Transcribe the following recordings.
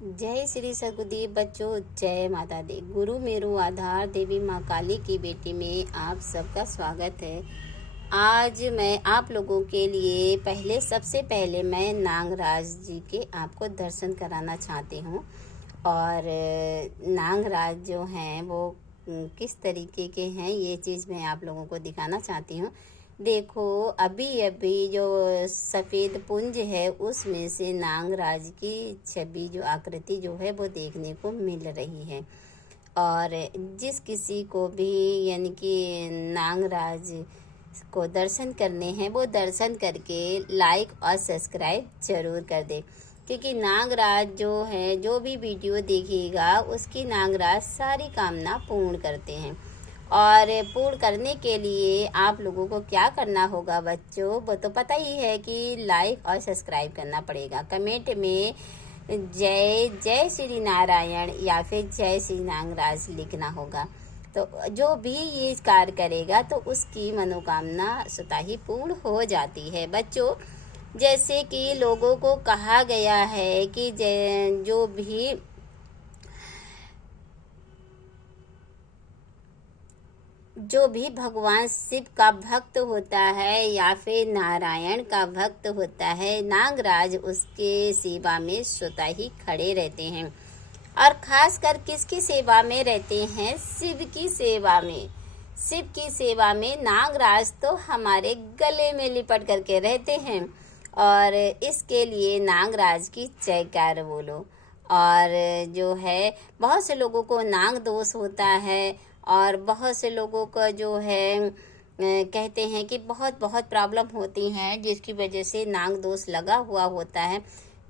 जय श्री सकुदेव बच्चों, जय माता दी। गुरु मेरो आधार, देवी माँ काली की बेटी में आप सबका स्वागत है। आज मैं आप लोगों के लिए सबसे पहले मैं नागराज जी के आपको दर्शन कराना चाहती हूँ। और नागराज जो हैं वो किस तरीके के हैं ये चीज़ मैं आप लोगों को दिखाना चाहती हूँ। देखो, अभी अभी जो सफ़ेद पुंज है उसमें से नागराज की छवि, जो आकृति जो है वो देखने को मिल रही है। और जिस किसी को भी यानी कि नागराज को दर्शन करने हैं वो दर्शन करके लाइक और सब्सक्राइब जरूर कर दे, क्योंकि नागराज जो है जो भी वीडियो देखेगा उसकी नागराज सारी कामना पूर्ण करते हैं। और पूर्ण करने के लिए आप लोगों को क्या करना होगा बच्चों, वो तो पता ही है कि लाइक और सब्सक्राइब करना पड़ेगा। कमेंट में जय जय श्री नारायण या फिर जय श्री नागराज लिखना होगा। तो जो भी ये कार्य करेगा तो उसकी मनोकामना स्वतः ही पूर्ण हो जाती है बच्चों। जैसे कि लोगों को कहा गया है कि जो भी भगवान शिव का भक्त होता है या फिर नारायण का भक्त होता है, नागराज उसके सेवा में स्वतः ही खड़े रहते हैं। और खासकर किसकी सेवा में रहते हैं? शिव की सेवा में। शिव की सेवा में नागराज तो हमारे गले में लिपट करके रहते हैं। और इसके लिए नागराज की जयकार बोलो। और जो है बहुत से लोगों को नाग दोष होता है और बहुत से लोगों का जो है कहते हैं कि बहुत प्रॉब्लम होती हैं जिसकी वजह से नाग दोष लगा हुआ होता है।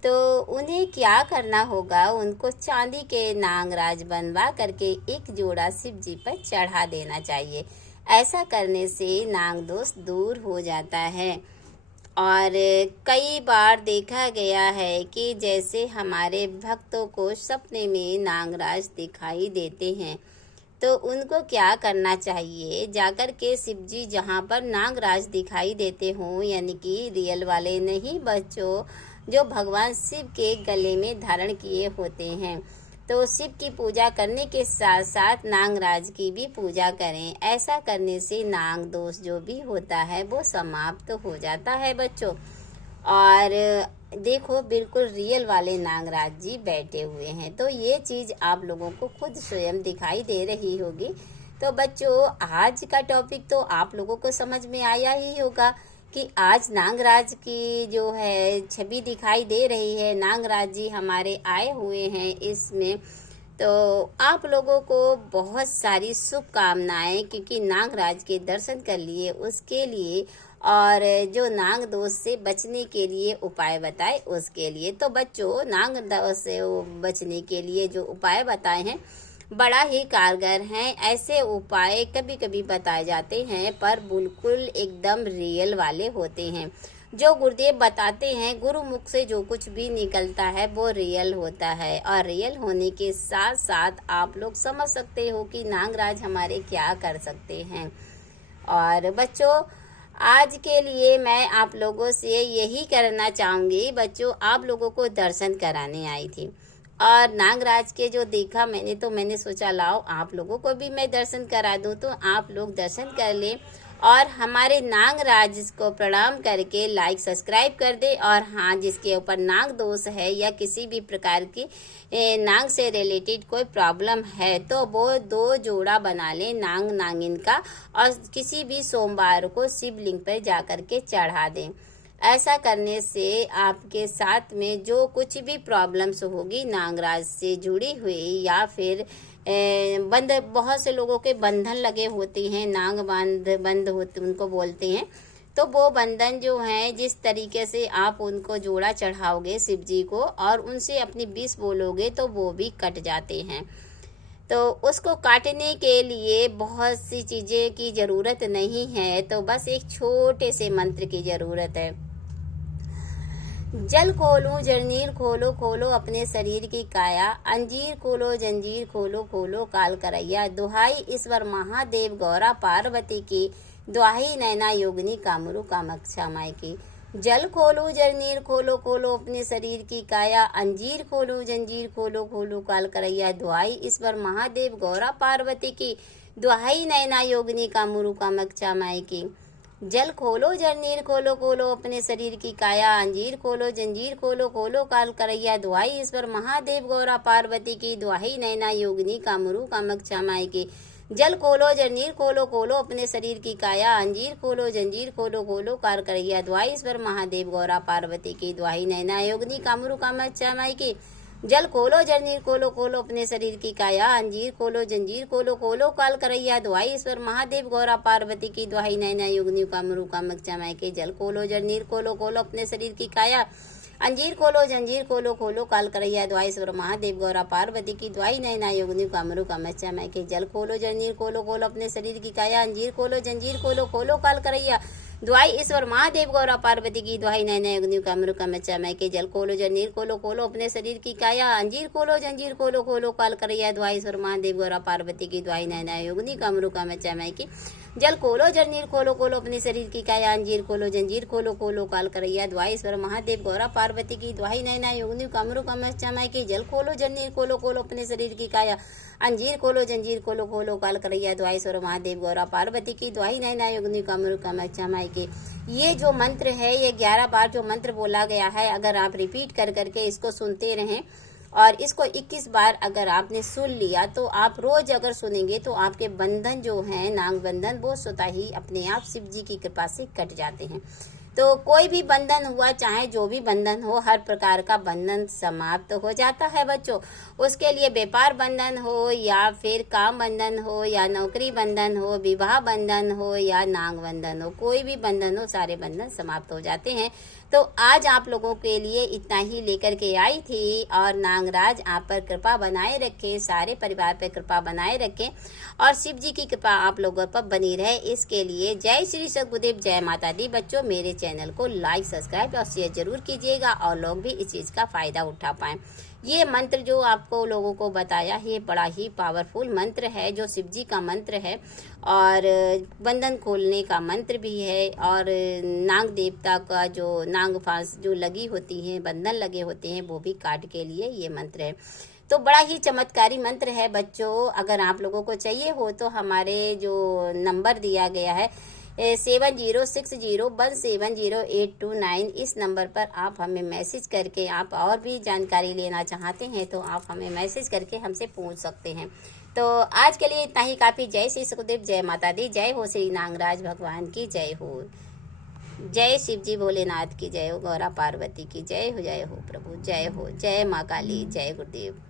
तो उन्हें क्या करना होगा, उनको चांदी के नागराज बनवा करके एक जोड़ा शिव जी पर चढ़ा देना चाहिए। ऐसा करने से नाग दोष दूर हो जाता है। और कई बार देखा गया है कि जैसे हमारे भक्तों को सपने में नागराज दिखाई देते हैं तो उनको क्या करना चाहिए, जाकर के शिव जी जहाँ पर नागराज दिखाई देते हों, यानी कि रियल वाले नहीं बच्चों, जो भगवान शिव के गले में धारण किए होते हैं, तो शिव की पूजा करने के साथ साथ नागराज की भी पूजा करें। ऐसा करने से नाग दोष जो भी होता है वो समाप्त हो जाता है बच्चों। और देखो, बिल्कुल रियल वाले नागराज जी बैठे हुए हैं, तो ये चीज़ आप लोगों को खुद स्वयं दिखाई दे रही होगी। तो बच्चों, आज का टॉपिक तो आप लोगों को समझ में आया ही होगा कि आज नागराज की जो है छवि दिखाई दे रही है, नागराज जी हमारे आए हुए हैं इसमें। तो आप लोगों को बहुत सारी शुभकामनाएं, क्योंकि नागराज के दर्शन कर लिए उसके लिए, और जो नाग दोष से बचने के लिए उपाय बताए उसके लिए। तो बच्चों, नाग दोष से बचने के लिए जो उपाय बताए हैं बड़ा ही कारगर हैं। ऐसे उपाय कभी कभी बताए जाते हैं पर बिल्कुल एकदम रियल वाले होते हैं। जो गुरुदेव बताते हैं, गुरु मुख से जो कुछ भी निकलता है वो रियल होता है। और रियल होने के साथ साथ आप लोग समझ सकते हो कि नागराज हमारे क्या कर सकते हैं। और बच्चों, आज के लिए मैं आप लोगों से यही करना चाहूँगी बच्चों, आप लोगों को दर्शन कराने आई थी और नागराज के जो देखा मैंने सोचा लाओ आप लोगों को भी मैं दर्शन करा दूँ, तो आप लोग दर्शन कर लें और हमारे नागराज को प्रणाम करके लाइक सब्सक्राइब कर दे। और हाँ, जिसके ऊपर नाग दोष है या किसी भी प्रकार की नाग से रिलेटेड कोई प्रॉब्लम है तो वो 2 जोड़ा बना ले नाग नागिन का, और किसी भी सोमवार को शिवलिंग पर जाकर के चढ़ा दें। ऐसा करने से आपके साथ में जो कुछ भी प्रॉब्लम्स होगी नागराज से जुड़ी हुई, या फिर बहुत से लोगों के बंधन लगे होते हैं, नाग बंध होते उनको बोलते हैं, तो वो बंधन जो है जिस तरीके से आप उनको जोड़ा चढ़ाओगे शिव जी को और उनसे अपनी विष बोलोगे तो वो भी कट जाते हैं। तो उसको काटने के लिए बहुत सी चीज़ें की ज़रूरत नहीं है, तो बस एक छोटे से मंत्र की ज़रूरत है। जल खोलो जंजीर खोलो, खोलो अपने शरीर की काया, अंजीर खोलो जंजीर खोलो, खोलो काल करैया। दुहाई ईश्वर महादेव गौरा पार्वती की, दुहाई नैना योगिनी कामरू कामाक्षा माई की। जल खोलो जरनीर खोलो खोलो अपने शरीर की काया, अंजीर खोलो जंजीर खोलो खोलो काल करैया, दुहाई ईश्वर महादेव गौरा पार्वती की, दुहाई नैना योगिनी कामरू कामक्षा माई की। जल खोलो जरनीर खोलो खोलो अपने शरीर की काया, अंजीर खोलो जंजीर खोलो खोलो काल करैया, दुहाई ईश्वर महादेव गौरा पार्वती की, दुहाई नैना योगिनी कामरू कामक्षा माई की। जल खोलो जरनीर खोलो खोलो अपने शरीर की काया, अंजीर खोलो जंजीर खोलो खोलो काल करैया, दुहाई ईश्वर महादेव गौरा पार्वती की, दुहाई नैना योगिनी कामरू कामक्षा माई की। जल खोलो जरनीर खोलो खोलो अपने शरीर की काया, अंजीर खोलो जंजीर खोलो खोलो काल करैया, दुहाई ईश्वर महादेव गौरा पार्वती की, दुहाई नैना योगिनी कामरू कामक्षा माई के। जल खोलो जरनीर खोलो खोलो अपने शरीर की काया, अंजीर खोलो जंजीर खोलो खोलो काल करैया, दुहाई ईश्वर महादेव गौरा पार्वती की, दुहाई नैना योगिनी कामरू कामक्षा माई के। जल खोलो जरनीर खोलो खोलो अपने शरीर की काया, अंजीर खोलो जंजीर खोलो खोलो काल करैया, दुहाई ईश्वर महादेव गौरा पार्वती की, दुहाई नैना योगिनी कामरू कामक्षा माई के। जल खोलो जरनीर खोलो खोलो अपने शरीर की काया, अंजीर खोलो जंजीर खोलो खोलो काल करैया, दुहाई ईश्वर महादेव गौरा पार्वती की, दुहाई नैना योगिनी कामरू कामक्षा माई की। जल खोलो जरनीर खोलो खोलो अपने शरीर की काया, अंजीर खोलो जंजीर खोलो खोलो काल करैया, दुहाई ईश्वर महादेव गौरा पार्वती की, दुहाई नैना योगिनी कामरू कामक्षा माई की। जल खोलो जरनीर खोलो खोलो अपने शरीर की काया, अंजीर खोलो जंजीर खोलो खोलो काल करैया, दुहाई ईश्वर महादेव गौरा पार्वती की, दुहाई नैना योगिनी कामरू कामक्षा माई के। ये जो मंत्र है, ये 11 बार जो मंत्र बोला गया है, अगर आप रिपीट कर करके इसको सुनते रहें और इसको 21 बार अगर आपने सुन लिया, तो आप रोज अगर सुनेंगे तो आपके बंधन जो हैं, नाग बंधन, वो स्वतः ही अपने आप शिव जी की कृपा से कट जाते हैं। तो कोई भी बंधन हुआ, चाहे जो भी बंधन हो, हर प्रकार का बंधन समाप्त हो जाता है बच्चों। उसके लिए व्यापार बंधन हो या फिर काम बंधन हो या नौकरी बंधन हो, विवाह बंधन हो या नाग बंधन हो, कोई भी बंधन हो, सारे बंधन समाप्त हो जाते हैं। तो आज आप लोगों के लिए इतना ही लेकर के आई थी, और नागराज आप पर कृपा बनाए रखे, सारे परिवार पर कृपा बनाए रखें और शिव जी की कृपा आप लोगों पर बनी रहे। इसके लिए जय श्री सद्गुरुदेव, जय माता दी। बच्चों, मेरे चैनल को लाइक, सब्सक्राइब और शेयर जरूर कीजिएगा और लोग भी इस चीज़ का फ़ायदा उठा पाएँ। ये मंत्र जो आपको लोगों को बताया है, बड़ा ही पावरफुल मंत्र है, जो शिव जी का मंत्र है और बंधन खोलने का मंत्र भी है, और नाग देवता का जो नाग फांस जो लगी होती हैं, बंधन लगे होते हैं, वो भी काट के लिए ये मंत्र है। तो बड़ा ही चमत्कारी मंत्र है बच्चों। अगर आप लोगों को चाहिए हो तो हमारे जो नंबर दिया गया है 7060170829, इस नंबर पर आप हमें मैसेज करके, आप और भी जानकारी लेना चाहते हैं तो आप हमें मैसेज करके हमसे पूछ सकते हैं। तो आज के लिए इतना ही काफ़ी। जय श्री सद्गुरुदेव, जय माता दी, जय हो श्री नागराज भगवान की जय हो, जय शिव जी भोलेनाथ की जय हो, गौरा पार्वती की जय हो प्रभु, जय हो, जय माँ काली, जय गुरुदेव।